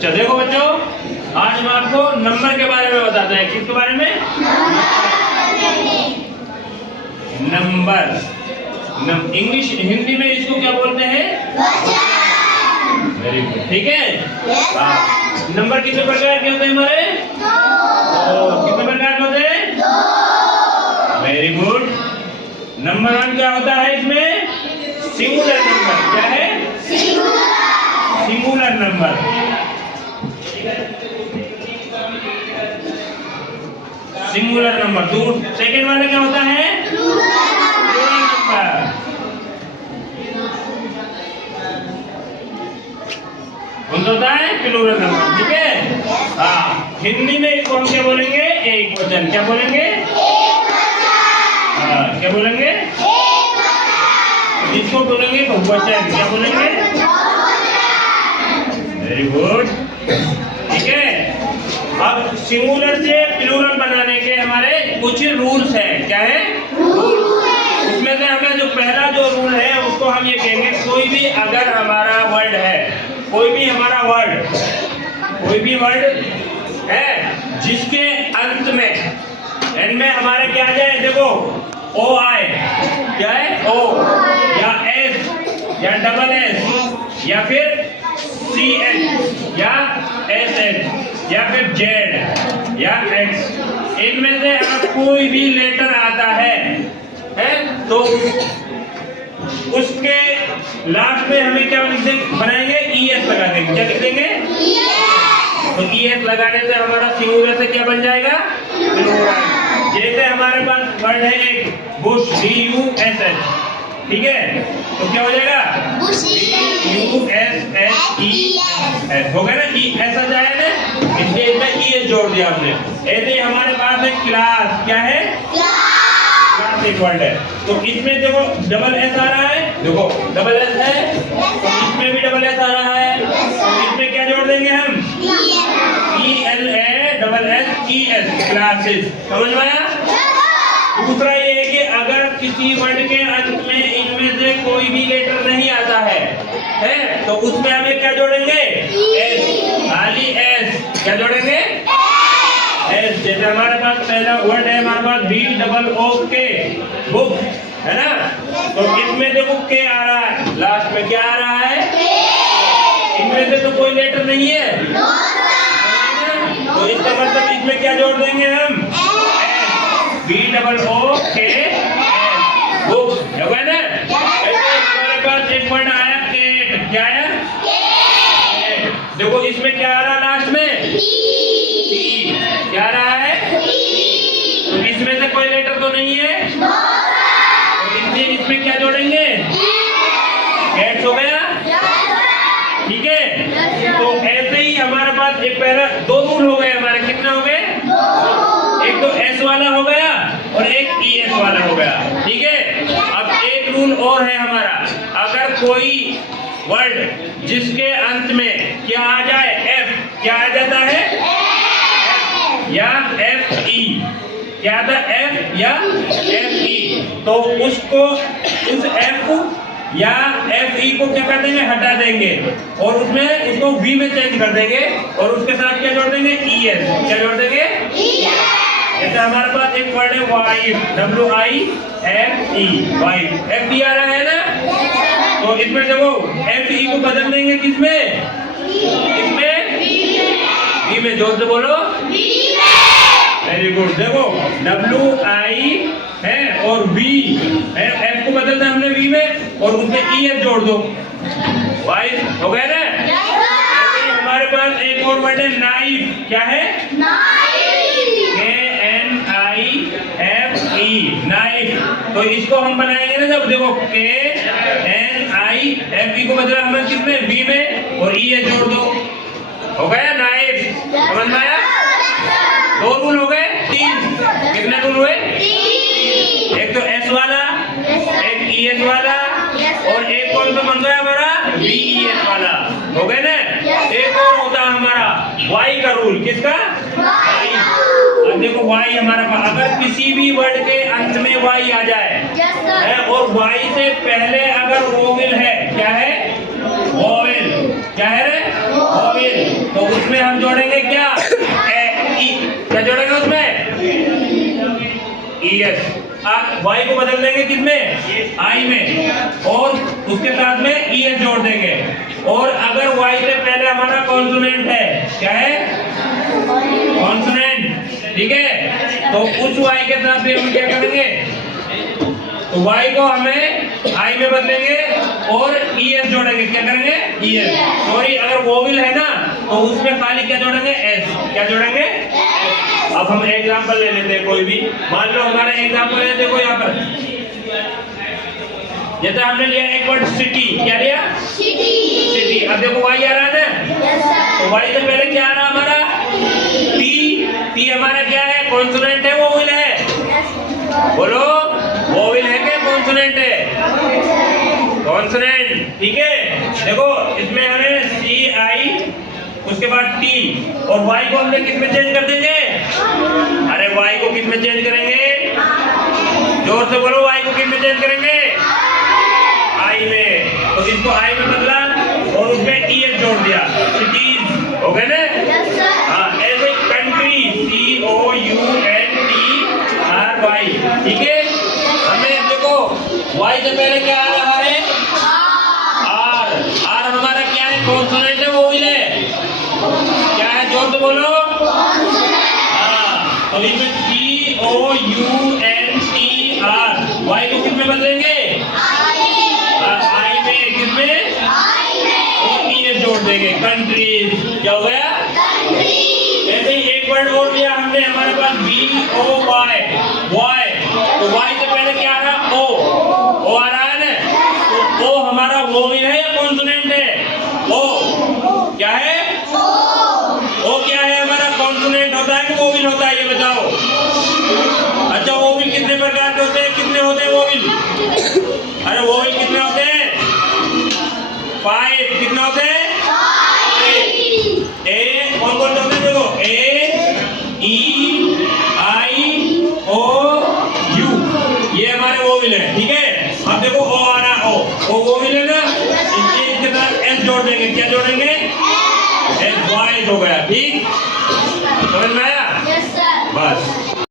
अच्छा देखो बच्चों, आज हम आपको नंबर के बारे में बताते हैं। किसके बारे में? नंबर। इंग्लिश हिंदी में इसको क्या बोलते हैं? वेरी गुड, ठीक है। नंबर कितने प्रकार के होते हैं हमारे? कितने प्रकार के होते हैं? Very good. नंबर 1 क्या होता है इसमें? Singular number. क्या है? Singular number. Singular number. Second वाला क्या होता है? Plural number. कौन सा होता है? प्लूरल नंबर, ठीक है। हाँ, हिंदी में इसको हम क्या बोलेंगे? एक वचन। क्या बोलेंगे? हाँ, क्या बोलेंगे? इसको बोलेंगे बहुवचन। क्या बोलेंगे? वेरी गुड, ठीक है। अब सिंगुलर से प्लूरल बनाने के हमारे कुछ रूल्स हैं। क्या है? उसमें से हमें जो पहला जो रूल है उसको हम ये कहेंगे, कोई भी अगर हमारा वर्ड है, कोई भी वर्ड है जिसके अंत में एंड में हमारे क्या आ जाए? देखो ओ आए, क्या है? ओ या एस या डबल एस या फिर सी एच या एस एच या फिर जेड या एक्स, इनमें से अगर कोई भी लेटर आता है तो उसके लास्ट में हमें क्या बनाएंगे? ईएस लगा देंगे। क्या लिख देंगे? तो ईएस लगाने से हमारा सिंगुलर से क्या बन जाएगा? प्लूरल। जैसे हमारे पास वर्ड है एक बुश, BUSH, ठीक है, तो क्या हो जाएगा? BUSHES हो गया ना? ई ऐसा जाए ना, इसलिए इसमें ईएस जोड़ दिया हमने। ऐसे ही हमारे पास है क्लास। क्या है? क्लास एक वर्ड है, तो इसमें देखो डबल एस आ रहा है। देखो डबल एस है, तो इसमें भी डबल एस आ रहा है, तो इसमें क्या जोड़ देंगे हम? CLASSES, classes. समझ में आया? दूसरा ये है कि अगर किसी वर्ड के अंत में इनमें से कोई भी लेटर नहीं आता है तो उसमें हमें क्या जोड़ेंगे? एस, खाली एस। क्या जोड़ेंगे? एस। जैसे हमारे पास पहला वर्ड है हमारे पास BOOK, बुक, है ना, तो इसमें देखो के आ रहा है, लास्ट में क्या आ रहा है? इनमें से तो कोई लेटर नहीं है, तो इसका मतलब इसमें क्या जोड़ देंगे हम? BOOK, book. है ना? हमारे पास एक वर्ड आया केट। क्या आया? देखो इसमें क्या आ रहा है लास्ट में? टी। क्या आ रहा है? तो इसमें से कोई लेटर तो नहीं है, तो इसलिए इसमें क्या जोड़ेंगे? कैट्स हो गया, ठीक है। तो ऐसे ही हमारे पास एक पहला दो रूल हो गए हमारे। कितने हो गए? एक तो एस वाला हो गया और एक ईएस वाला हो गया, ठीक है। अब एक रूल और है हमारा, अगर कोई वर्ड जिसके अंत में क्या आ जाए? एफ। क्या आ जाता है? या FE। क्या आता है? F या FE, तो उसको उस F या FE को क्या कर देंगे? हटा देंगे और उसमें उसको V में चेंज कर देंगे और उसके साथ क्या जोड़ देंगे? ES। क्या जोड़ देंगे? जैसे हमारे पास एक वर्ड है वाइफ, WIFE, वाइफ। FE आ रहा है ना, तो इसमें देखो FE को बदल देंगे किसमें? इसमें V में। जोर से बोलो। Very good. देखो WI है और V है, F को बदलना हमने V में और उसमें ES जोड़ दो, वाइफ हो गया ना। हमारे पास एक और वर्ड है नाइफ। क्या है? KNIFE, knife. तो इसको हम बनाएंगे ना, जब देखो KNIFE को बदला हमने किसमें? V में और ES जोड़ दो, हो गया नाइफ। समझ में आया? दो रूल हो गए। तीन। कितने रूल हुए? एक तो एस वाला, एक ईएस वाला और एक कौन सा बन गया हमारा? BES वाला। हो गए ना? एक और होता है हमारा वाई का रूल। किसका? वाई। अब देखो वाई हमारा, अगर किसी भी वर्ड के अंत में वाई आ जाए और वाई से पहले अगर वोवेल है, क्या है? वोवेल। क्या है रे? वोवेल। तो ES। आप Y को बदल देंगे किसमें? I में, और उसके साथ में ES जोड़ देंगे। और अगर Y से पहले हमारा कॉन्सोनेंट है, क्या है? कॉन्सोनेंट, ठीक है? तो उस Y के साथ भी हम क्या करेंगे? तो Y को हमें I में बदलेंगे और ES जोड़ेंगे। क्या करेंगे? ES। सॉरी, अगर वोवेल है ना तो उसमें खाली क्या जोड़ेंगे? S। क्या जोड़ेंगे? अब हम एग्जांपल ले लेते हैं कोई भी। मान लो हमारा एग्जांपल है, देखो यहाँ पर जैसे हमने लिया एक वर्ड सिटी। क्या लिया? सिटी। अब देखो Y आ रहा है ना, तो Y से पहले क्या आ रहा हमारा? T। हमारा क्या है? कॉन्सोनेंट है, वोवेल है? बोलो, वोवेल है क्या कॉन्सोनेंट है? कॉन्सोनेंट, ठीक है। देखो इसमें हमें CI, उसके बाद T, और Y को हमने किस में चेंज कर देंगे? अरे Y को किस में चेंज करेंगे? जोर से बोलो, Y को किस में चेंज करेंगे? I में। तो इसको I में बदला और उसमें ES जोड़ दिया, सिटीज हो गए ना? हाँ, ऐसे कंट्री COUNTRY, ठीक है। हमें देखो Y से पहले क्या आ रहा है? R हमारा क्या है? कॉन्सोनेंट है, वोवेल है? क्या है? जोर से बोलो। हाँ, तो इसमें COUNTR, Y को किस में बदलेंगे? I में। किस में? और ES जोड़ देंगे, कंट्रीज। क्या हो गया? ऐसे ही एक वर्ड और लिया हमने, हमारे पास BOY, तो Y से पहले क्या आ रहा? O आ रहा है ना, तो O हमारा वोवेल है या कॉन्सोनेंट है? O क्या है? O क्या है हमारा? कॉन्सोनेंट होता है कि वोवेल होता है, ये बताओ। अच्छा, वोवेल कितने प्रकार के होते हैं? कितने होते हैं वोवेल? अरे वोवेल कितने होते हैं? 5। कितने होते हैं? 5। A कौन कौन से होते हैं? देखो, A E I O U, ये हमारे वोवेल है, ठीक है। अब देखो O आ रहा, O वोवेल है ना, इसके साथ S जोड़ देंगे। क्या जोड़ेंगे? S, वॉइस हो गया, ठीक। समझ में आया? बस।